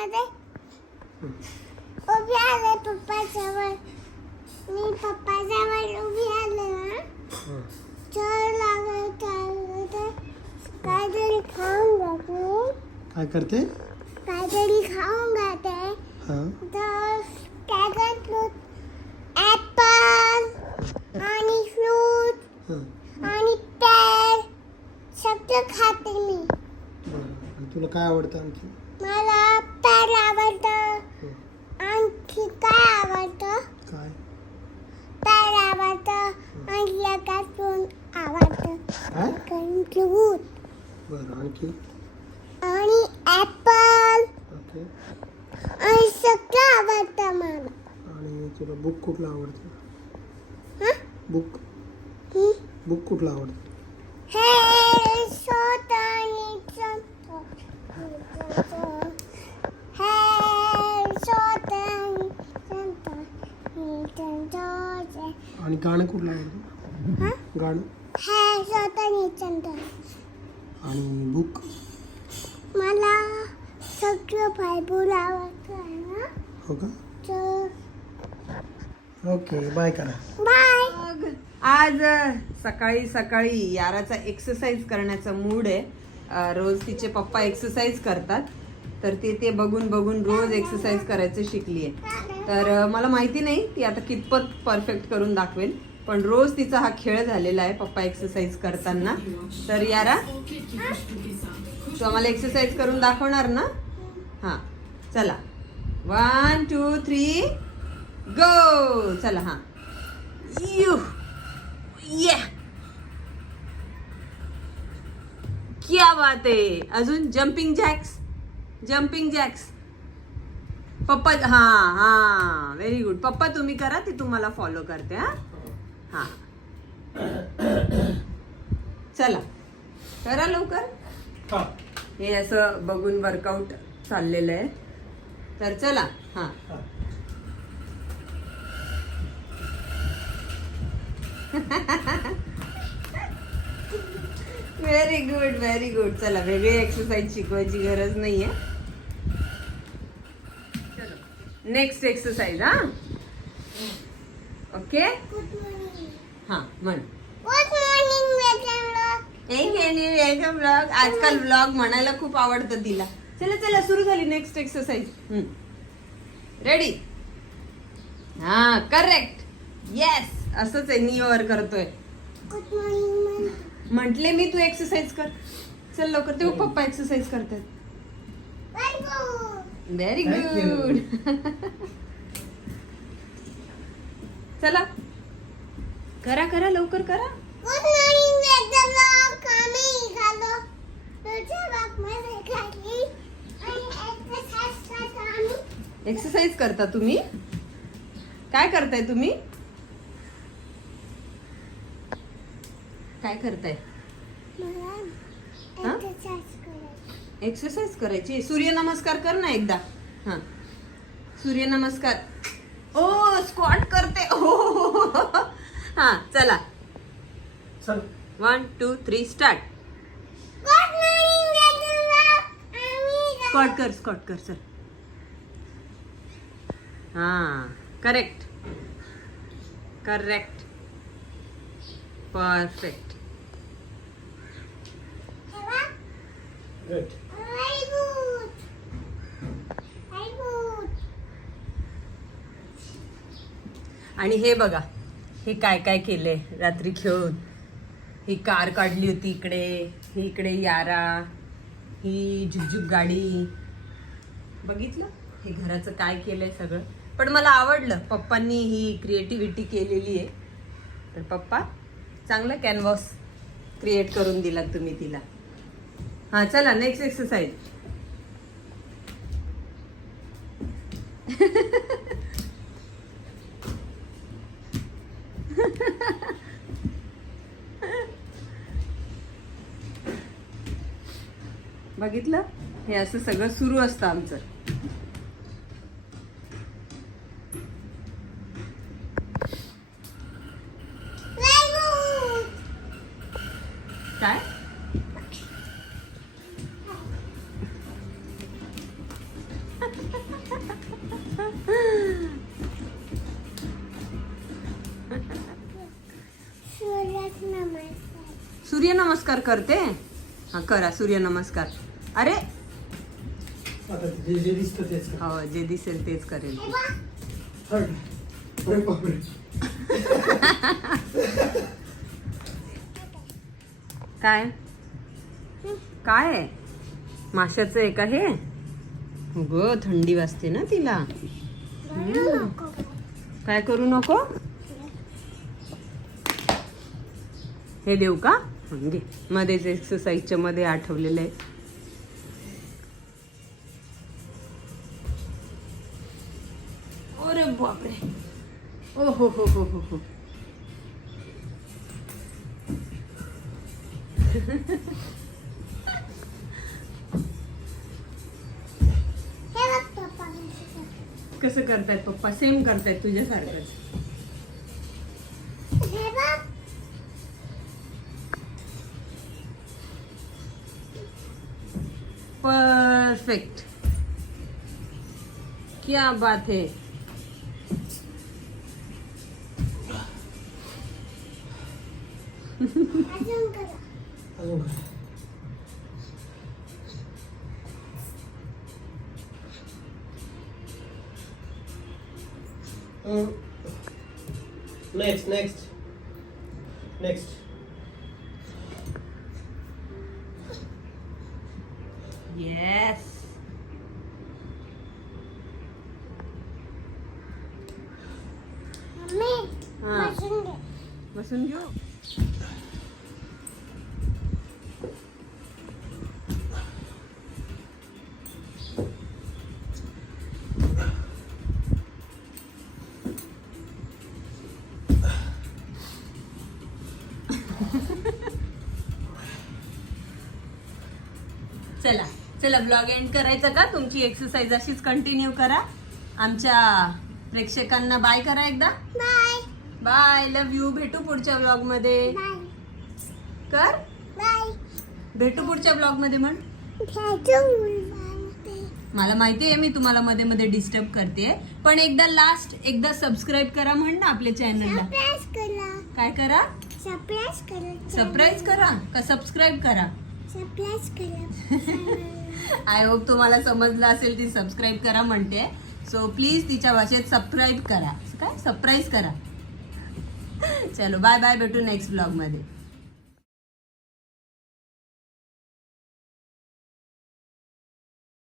वॉकमध्ये उभी आले पप्पाजवळ. मी पप्पाजवळ उभी आले ना? चढ लागलं काहीतरी खाऊन घातलं काय करते? काहीतरी खाऊन हां. तर त्याच्यातलं ॲपल आणि फ्रूट हां. आणि पेर सगळं खाते मी. बरं. आणि तुला काय आवडतं आणखी मला पेर आवडतं हं. आणखी काय आवडतं काय आवडतं बरं आणखी? आणि ॲपल. ओके. आणि सगळं आवडतं मला. आणि तुला बुक कुठलं आवडतं? हं? बुक? हं? बुक कुठलं आवडतं? हे आणि गाणं कुठलं आवडतं गाणं? हे आणि बुक मला सगळं बायबल आवडतं हो का? ओके बाय करा. बाय मग आज सकाळी सकाळी याराचा एक्सरसाइज करण्याचा मूड आहे. रोज तिचे पप्पा एक्सरसाइज करतात. तर ते ते बघून बघून रोज एक्सरसाइज करायचं शिकली आहे तर मला माहिती नाही ती आता कितपत परफेक्ट करून दाखवेल. पण रोज तिचा हा खेळ झालेला आहे पप्पा एक्सरसाइज करताना. तर यारा तू आम्हाला एक्सरसाइज करून दाखवणार ना? हां चला. वन टू थ्री गो चला हां. You Yeah. क्या बात आहे. अजून जम्पिंग जॅक्स जम्पिंग जॅक्स पप्पा हा हा व्हेरी गुड पप्पा तुम्ही करा ती तुम्हाला फॉलो करते हा? हा. चला. करा लवकर. हे. असं बघून वर्कआउट चाललेलं आहे. तर चला हा. व्हेरी गुड व्हेरी गुड चला वेगळी एक्सरसाइज शिकवायची गरज नाहीये. नेक्स्ट एक्सरसाइज हा ओके गुड मॉर्निंग हा म्हण गुड मॉर्निंग वेलकम एक वेलकम ब्लॉग आजकाल ब्लॉग म्हणायला खूप आवडतं तिला. चला चला सुरू झाली नेक्स्ट एक्सरसाइज रेडी हा करेक्ट येस असंच आहे निवर करतोय. गुड मॉर्निंग म्हंटले मी तू एक्सरसाइज कर. चल लवकर ते पप्पा एक्सरसाइज करतात. व्हेरी. गुड चला. करा करा लवकर करा. एक्सरसाइज करतो आम्ही एक्सरसाइज करता तुम्ही? काय करताय तुम्ही? काय करताय? मला हा? एक्सरसाइज करायची. सूर्यनमस्कार कर ना एकदा. हा. सूर्यनमस्कार ओ स्क्वॉट करते. ओ हा चला. चल. One two three start squat कर स्कॉट कर चल. हा करेक्ट करेक्ट परफेक्ट ठेवा good very good very good आणि हे बघा हे काय काय केलंय रात्री खेळून. ही कार काढली होती इकडे ही इकडे यारा ही झुकझुक गाडी. बघितलं? हे घराचं काय केलंय सगळं? पण मला आवडलं पप्पांनी ही क्रिएटिव्हिटी केलेली आहे. तर पप्पा चांगलं कॅनव्हास क्रिएट करून दिला तुम्ही तिला. हां चला नेक्स्ट एक्सरसाइज बघितलं? हे असं सगळं सुरू असतं आमचं. काय? सूर्यात नमस्कार. सूर्य नमस्कार करते? हा करा सूर्य नमस्कार. अरे आता जे जे दिसतं तेच कर. हो जे दिसेल तेच करेल बघ. हट. अरे बापरे. काय काय आहे माशाचं आहे का हे ग थंडी वाजते ना तिला. काय करू नको हे देऊ का घे मध्येच एक्सरसाइजच्या मध्ये आठवलेलं आहे हो हो हो हो हो. कसं कसं करतायत पप्पा? सेम करतायत तुझ्यासारखंच. हे बघ. परफेक्ट क्या बात है. अजून करा. अजून काय? हं. Next next next yes mummy हा. बसून घे. बसून घेऊ चला. चला ब्लॉग एंड करायचा का? तुमची एक्सरसाइज अशीच कंटिन्यू करा. आमच्या प्रेक्षकांना बाय करा एकदा. बाय बाय लव यू भेटू पुढच्या ब्लॉगमध्ये. कर? बाय भेटू पुढच्या ब्लॉगमध्ये म्हण. मला माहिती आहे मी तुम्हाला मध्ये मध्ये डिस्टर्ब करते. पण एकदा लास्ट एकदा सबस्क्राईब करा म्हण ना आपल्या चॅनलला काय करा? सरप्राईज करा. सरप्राईज करा. का सबस्क्राईब करा? सरप्राईज करा आय होप तुम्हाला समजलं असेल ती सबस्क्राईब करा म्हणते. सो प्लीज तिच्या भाषेत सबस्क्राईब करा. काय? सरप्राईज करा. चलो बाय बाय भेटू नेक्स्ट ब्लॉगमध्ये